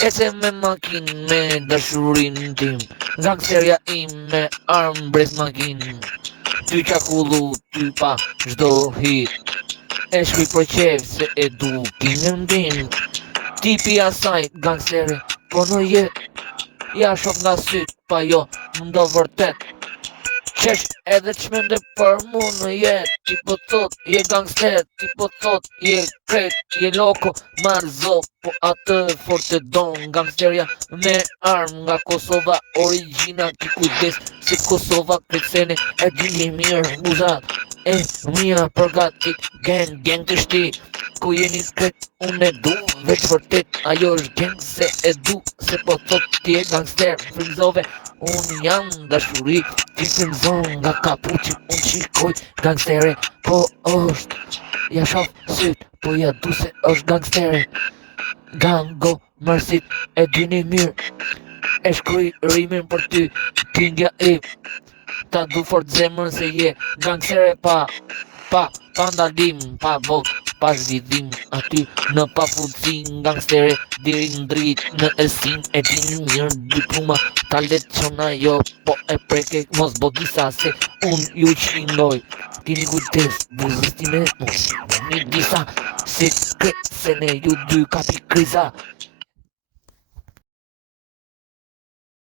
Ece me makin me dashurin tim, gangsterja im me armë brez makin. Ty qakullu, ty pa çdo hit, e shkruj për qef se e du kinën tim. Tipi asaj gangsteri, po në jet, ja shoh nga syt, pa jo, ndo vërtet. Qesh edhe qmende për mu në jet. Ti po thot je gangster, ti po thot je kret, je loko, marrë zop, po atë forte don. Gangsterja me armë nga Kosova, origjina ki kujdes, se Kosova krecene e dini mirë muzat. E mia përgatit, gang të shti, ku jeni kret, unë e du, veç vërtet, ajo është gang se e du, se po thot ti je gangster, frizove. Unë jam dashuri, ti frymzon nga kapuqi, unë shikoj gangstere, po është, ja shoh syt, po ja du se është gangstere. Gango, mërsit, e dini mirë, e shkruj rimin për ty, kingja im, ta du fort zemrën se je gangstere pa ndalim, pa vot, pa zhvidhim, aty në pafundësi gangstere, diri në drit, në esin, e dini mirë, diploma, ta lecona jo, po e preke, mos bodisa se unë ju qingoj, kini kujtes, buzës time, mos një disa, se kret, se ne ju dy kapi kriza.